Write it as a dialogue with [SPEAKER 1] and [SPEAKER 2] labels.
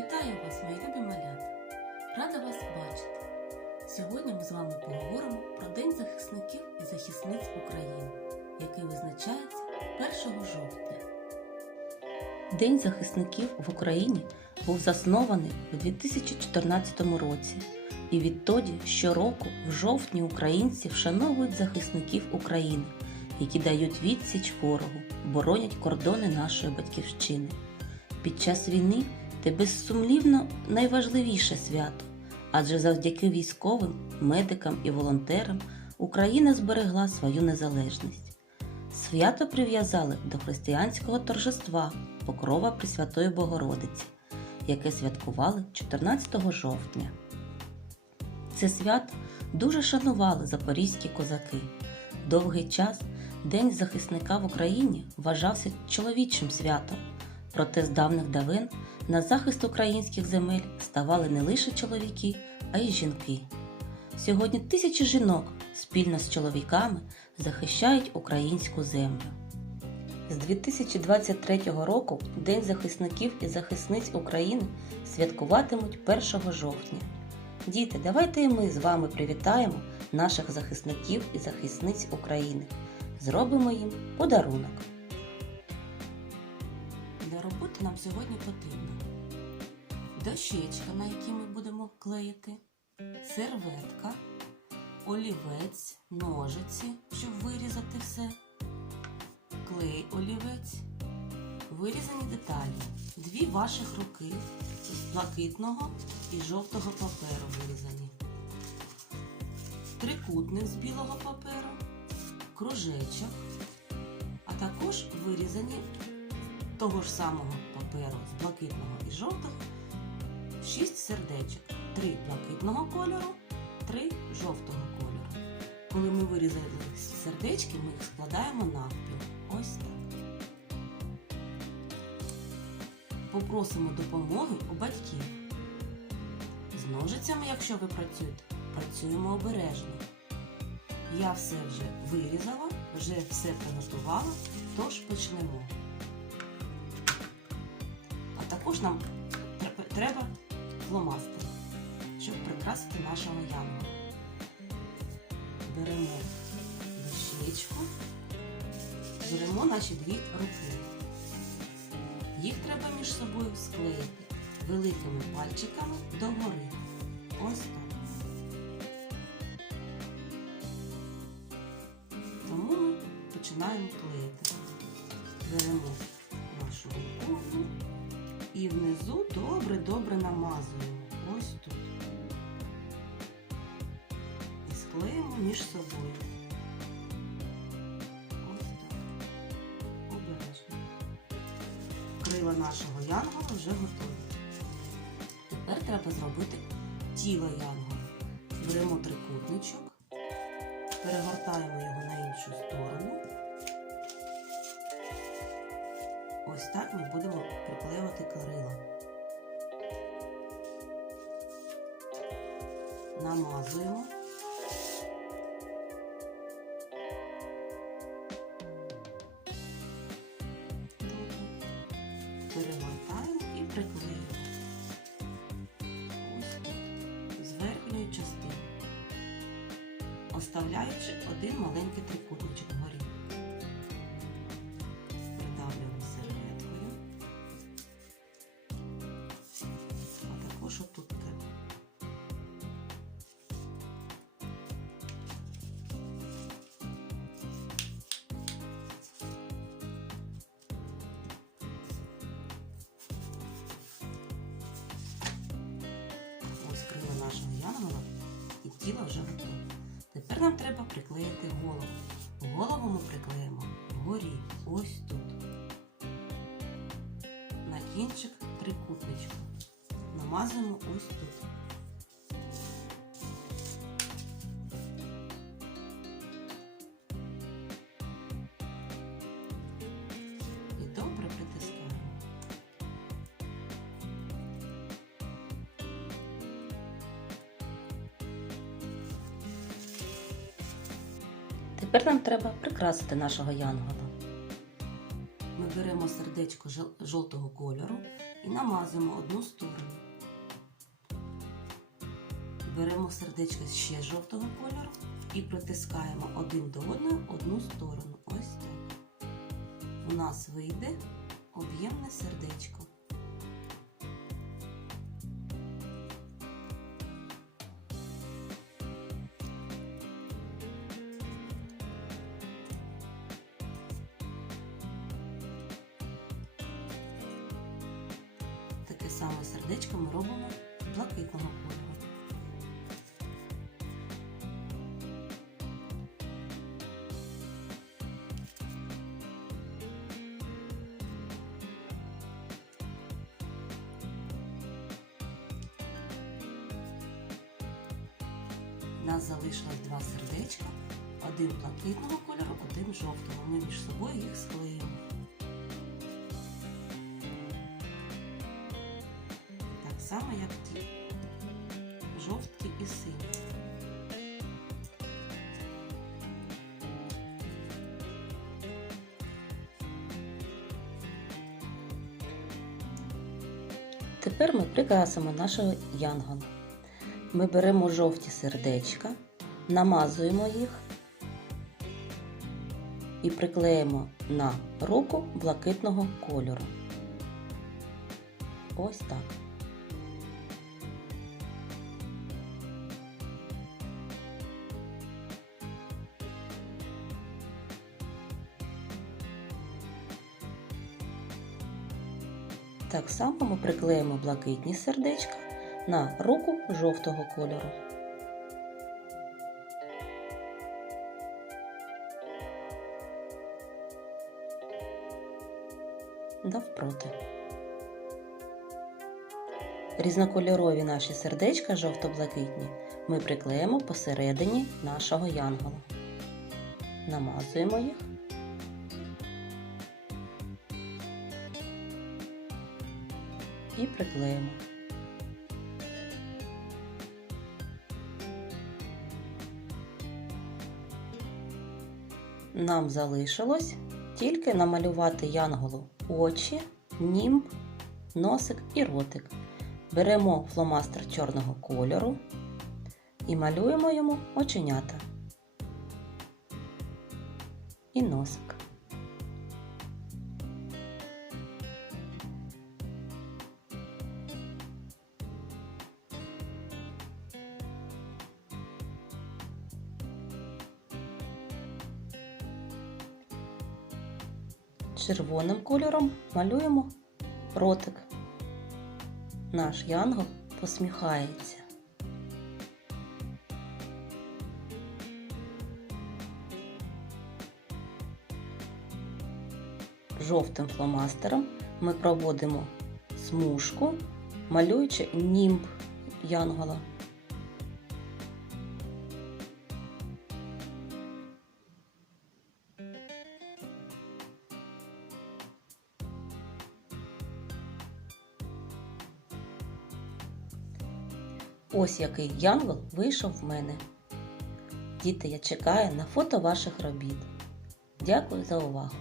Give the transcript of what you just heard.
[SPEAKER 1] Вітаю вас, мої любі малята! Рада вас бачити! Сьогодні ми з вами поговоримо про День захисників і захисниць України, який визначається 1 жовтня. День захисників в Україні був заснований у 2014 році, і відтоді щороку в жовтні українці вшановують захисників України, які дають відсіч ворогу, боронять кордони нашої батьківщини. Під час війни це безсумнівно найважливіше свято, адже завдяки військовим, медикам і волонтерам Україна зберегла свою незалежність. Свято прив'язали до християнського торжества Покрова Пресвятої Богородиці, яке святкували 14 жовтня. Це свято дуже шанували запорізькі козаки. Довгий час День захисника в Україні вважався чоловічим святом. Проте з давних давин на захист українських земель ставали не лише чоловіки, а й жінки. Сьогодні тисячі жінок спільно з чоловіками захищають українську землю. З 2023 року День захисників і захисниць України святкуватимуть 1 жовтня. Діти, давайте і ми з вами привітаємо наших захисників і захисниць України. Зробимо їм подарунок. Роботи нам сьогодні потрібна дощечка, на якій ми будемо клеїти, серветка, олівець, ножиці, щоб вирізати все, клей олівець, вирізані деталі, дві ваших руки з блакитного і жовтого паперу вирізані, трикутник з білого паперу, кружечок, а також вирізані того ж самого паперу з блакитного і жовтого 6 сердечок. Три блакитного кольору, три жовтого кольору. Коли ми вирізали сердечки, ми їх складаємо навпіл. Ось так. Попросимо допомоги у батьків. З ножицями, якщо ви працюєте, працюємо обережно. Я все вже вирізала, вже все приготувала, тож почнемо. Також нам треба фломастер, щоб прикрасити нашого янгола. Беремо дощечку, беремо наші дві руки. Їх треба між собою склеїти великими пальчиками догори. Ось так. Тому ми починаємо клеїти. Беремо нашу руку і внизу добре-добре намазуємо. Ось тут. І склеїмо між собою. Ось так. Обережно. Крила нашого янгола вже готові. Тепер треба зробити тіло янгола. Беремо трикутничок, перегортаємо його на іншу сторону. Ось так ми будемо приклеювати крила. Намазуємо. Перегортаємо і приклеюємо. Ось з верхньої частини, оставляючи один маленький трикутничок вгорі. Тіло вже готове. Тепер нам треба приклеїти голову. Голову ми приклеїмо вгорі, ось тут. На кінчик трикутничку. Намазуємо ось тут. Тепер нам треба прикрасити нашого янгола. Ми беремо сердечко жовтого кольору і намазуємо одну сторону. Беремо сердечко ще жовтого кольору і притискаємо один до одного одну сторону. Ось так. У нас вийде об'ємне сердечко. Саме сердечко ми робимо блакитного кольору. Нас залишилось два сердечка, один блакитного кольору, один жовтого. Ми між собою їх склеїмо. Само, як ті жовті і сині. Тепер ми прикрасимо нашого янгола. Ми беремо жовті сердечка, намазуємо їх і приклеїмо на руку блакитного кольору. Ось так. Так само ми приклеїмо блакитні сердечка на руку жовтого кольору. Навпроти. Різнокольорові наші сердечка жовто-блакитні ми приклеїмо посередині нашого янгола. Намазуємо їх. І приклеїмо. Нам залишилось тільки намалювати янголу очі, німб, носик і ротик. Беремо фломастер чорного кольору і малюємо йому оченята і носик. Червоним кольором малюємо ротик. Наш янгол посміхається. Жовтим фломастером ми проводимо смужку, малюючи німб янгола. Ось який янгол вийшов в мене. Діти, я чекаю на фото ваших робіт. Дякую за увагу!